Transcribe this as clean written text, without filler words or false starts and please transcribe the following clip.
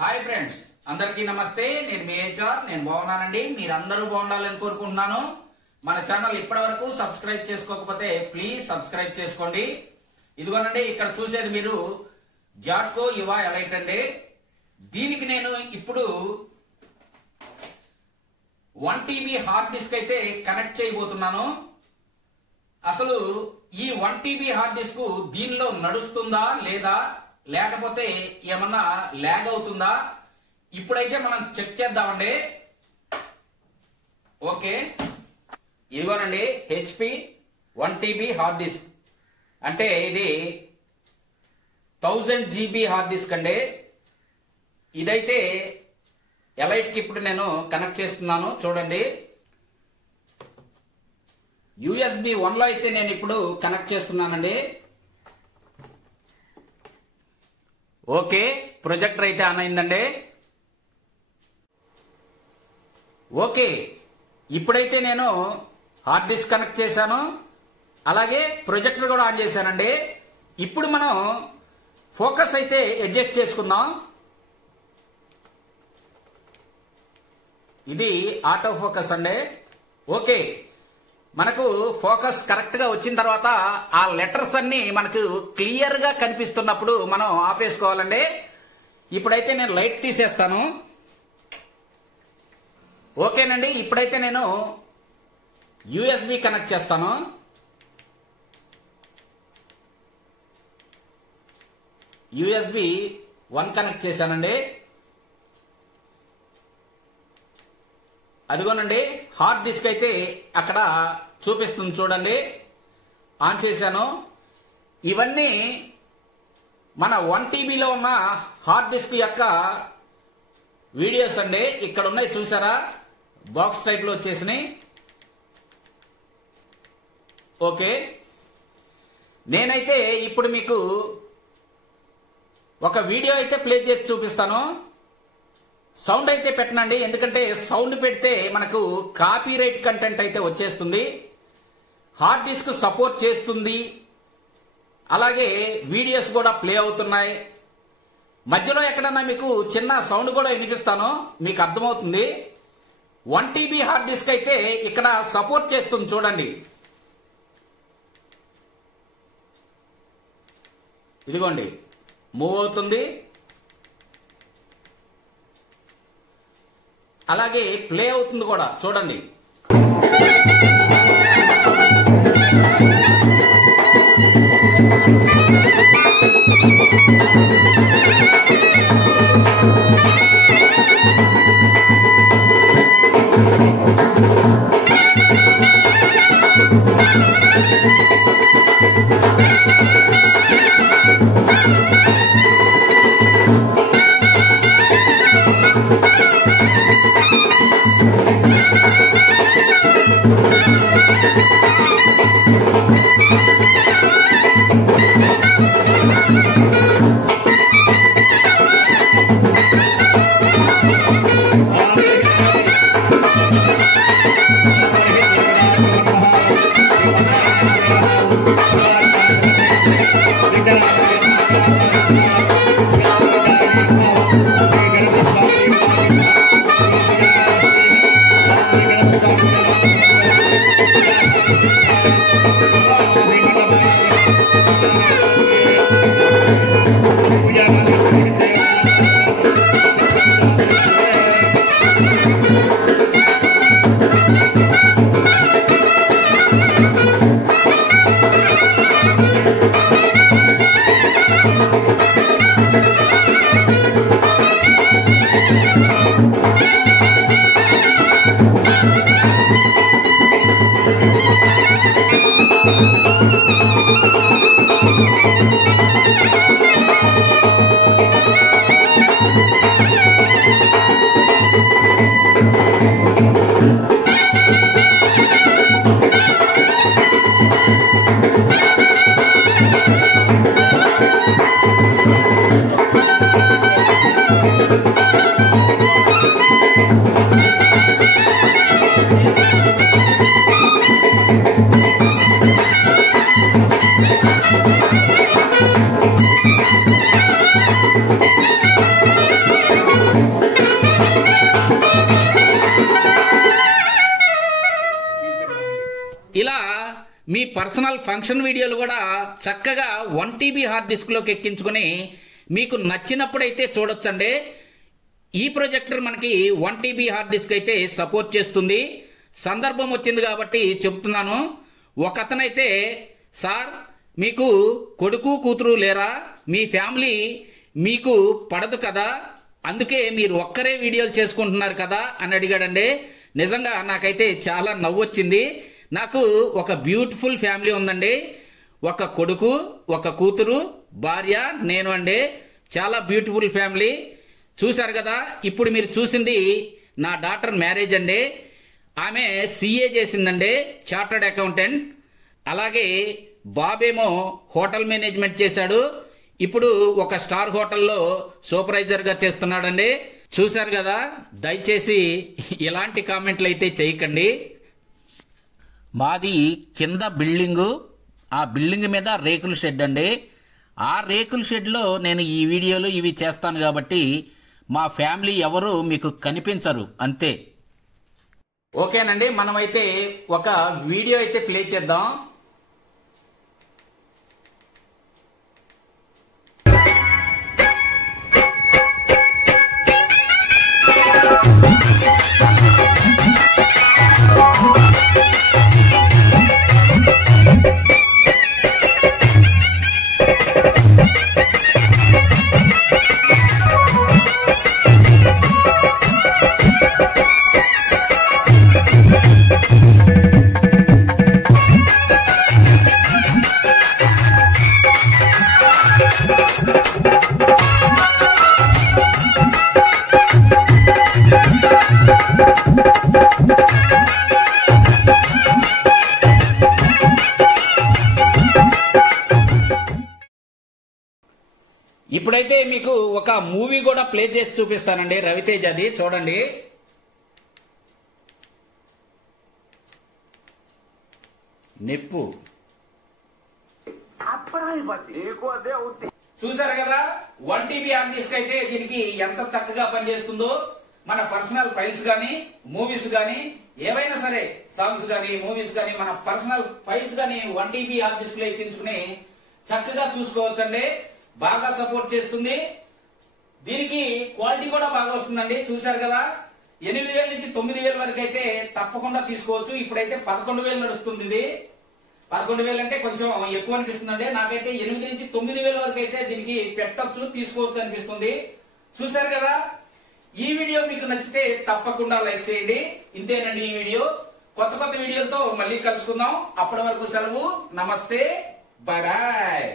Hi friends, అందరికీ నమస్తే. నేను మీ హెచ్ఆర్. నేను బాగున్నానండి. మీరందరూ బాగుండాలని కోరుకుంటున్నాను. మన ఛానల్ ఇప్పటివరకు సబ్స్క్రైబ్ చేసుకోకపోతే ప్లీజ్ సబ్స్క్రైబ్ చేసుకోండి. ఇదిగోనండి, ఇక్కడ చూసేది మీరు జాట్కో యువా ఎలైట్ అండి. దీనికి నేను ఇప్పుడు 1 TB హార్డ్ డిస్క్ అయితే కనెక్ట్ చేయబోతున్నాను. అసలు ఈ 1 TB హార్డ్ డిస్క్ దీనిలో నడుస్తుందా లేదా, లేకపోతే ఏమన్నా ల్యాగ్ అవుతుందా, ఇప్పుడైతే మనం చెక్ చేద్దామండి. ఓకే, ఇదిగోనండి HP 1 TB హార్డ్ డిస్క్. అంటే ఇది 1000 GB హార్డ్ డిస్క్ అండి. ఇదైతే ఎలైట్ కి ఇప్పుడు నేను కనెక్ట్ చేస్తున్నాను. చూడండి, USB 1 లో అయితే నేను ఇప్పుడు కనెక్ట్ చేస్తున్నానండి. ఓకే, ప్రొజెక్టర్ అయితే ఆన్ అయిందండి. ఓకే, ఇప్పుడైతే నేను హార్డ్ డిస్క్ కనెక్ట్ చేశాను, అలాగే ప్రొజెక్టర్ కూడా ఆన్ చేశానండి. ఇప్పుడు మనం ఫోకస్ అయితే అడ్జస్ట్ చేసుకుందాం. ఇది ఆటో ఫోకస్ అండి. ఓకే, మనకు ఫోకస్ కరెక్ట్ గా వచ్చిన తర్వాత ఆ లెటర్స్ అన్ని మనకు క్లియర్ గా కనిపిస్తున్నప్పుడు మనం ఆపేసుకోవాలండి. ఇప్పుడైతే నేను లైట్ తీసేస్తాను. ఓకేనండి, ఇప్పుడైతే నేను USB కనెక్ట్ చేస్తాను. USB 1 కనెక్ట్ చేశానండి. అదిగోనండి, హార్డ్ డిస్క్ అయితే అక్కడ చూపిస్తుంది చూడండి. ఆన్ చేశాను. ఇవన్నీ మన 1 TBలో ఉన్న హార్డ్ డిస్క్ యొక్క వీడియోస్ అండి. ఇక్కడ ఉన్నాయి చూసారా, బాక్స్ టైప్ లో వచ్చేసినాయి. ఓకే, నేనైతే ఇప్పుడు మీకు ఒక వీడియో అయితే ప్లే చేసి చూపిస్తాను. సౌండ్ అయితే పెట్టనండి, ఎందుకంటే సౌండ్ పెడితే మనకు కాపీరైట్ కంటెంట్ అయితే వచ్చేస్తుంది. హార్డ్ డిస్క్ సపోర్ట్ చేస్తుంది, అలాగే వీడియోస్ కూడా ప్లే అవుతున్నాయి. మధ్యలో ఎక్కడన్నా మీకు చిన్న సౌండ్ కూడా వినిపిస్తాను, మీకు అర్థమవుతుంది. 1 TB హార్డ్ డిస్క్ అయితే ఇక్కడ సపోర్ట్ చేస్తుంది చూడండి. ఇదిగోండి, మూవ్ అవుతుంది, అలాగే ప్లే అవుతుంది కూడా చూడండి. మీ పర్సనల్ ఫంక్షన్ వీడియోలు కూడా చక్కగా 1 TB హార్డ్ డిస్క్లోకి ఎక్కించుకొని మీకు నచ్చినప్పుడైతే చూడొచ్చండి. ఈ ప్రొజెక్టర్ మనకి 1 TB హార్డ్ డిస్క్ అయితే సపోర్ట్ చేస్తుంది. సందర్భం వచ్చింది కాబట్టి చెప్తున్నాను. ఒక అతనైతే, సార్ మీకు కొడుకు కూతురు లేరా, మీ ఫ్యామిలీ మీకు పడదు కదా, అందుకే మీరు ఒక్కరే వీడియోలు చేసుకుంటున్నారు కదా అని అడిగాడండి. నిజంగా నాకైతే చాలా నవ్వొచ్చింది. నాకు ఒక బ్యూటిఫుల్ ఫ్యామిలీ ఉందండి. ఒక కొడుకు, ఒక కూతురు, భార్య, నేను అండి. చాలా బ్యూటిఫుల్ ఫ్యామిలీ. చూశారు కదా, ఇప్పుడు మీరు చూసింది నా డాటర్ మ్యారేజ్ అండి. ఆమె CA చేసిందండి, చార్టర్డ్ అకౌంటెంట్. అలాగే బాబేమో హోటల్ మేనేజ్మెంట్ చేశాడు. ఇప్పుడు ఒక స్టార్ హోటల్లో సూపర్వైజర్గా చేస్తున్నాడండి. చూశారు కదా, దయచేసి ఇలాంటి కామెంట్లు అయితే చేయకండి. మాది కింద బిల్డింగు, ఆ బిల్డింగ్ మీద రేకుల షెడ్ అండి. ఆ రేకుల షెడ్లో నేను ఈ వీడియోలు ఇవి చేస్తాను కాబట్టి మా ఫ్యామిలీ ఎవరు మీకు కనిపించరు, అంతే. ఓకేనండి, మనమైతే ఒక వీడియో అయితే ప్లే చేద్దాం. ఇప్పుడైతే మీకు ఒక మూవీ కూడా ప్లే చేసి చూపిస్తానండి, రవితేజది. చూడండి. నిప్పు. చూసారు కదా, 1 TB హార్డ్ డిస్క్ అయితే దీనికి ఎంత చక్కగా పనిచేస్తుందో. మన పర్సనల్ ఫైల్స్ గానీ, మూవీస్ గానీ, ఏవైనా సరే, సాంగ్స్ గానీ, మూవీస్ గానీ, మన పర్సనల్ ఫైల్స్ గానీ 1 TB హార్డ్ డిస్క్ లో ఎక్కించుకుని చక్కగా చూసుకోవచ్చండి. బాగా సపోర్ట్ చేస్తుంది. దీనికి క్వాలిటీ కూడా బాగా వస్తుందండి. చూశారు కదా, 8,000 నుంచి 9,000 వరకు అయితే తప్పకుండా తీసుకోవచ్చు. ఇప్పుడైతే 11,000 నడుస్తుంది. ఇది 11,000 అంటే కొంచెం ఎక్కువ అనిపిస్తుందండి. నాకైతే 8 నుంచి 9,000 వరకు అయితే దీనికి పెట్టొచ్చు, తీసుకోవచ్చు అనిపిస్తుంది. చూశారు కదా, ఈ వీడియో మీకు నచ్చితే తప్పకుండా లైక్ చేయండి. ఇంతేనండి ఈ వీడియో. కొత్త కొత్త వీడియోలతో మళ్ళీ కలుసుకుందాం. అప్పటి వరకు సెలవు. నమస్తే, బాయ్ బాయ్.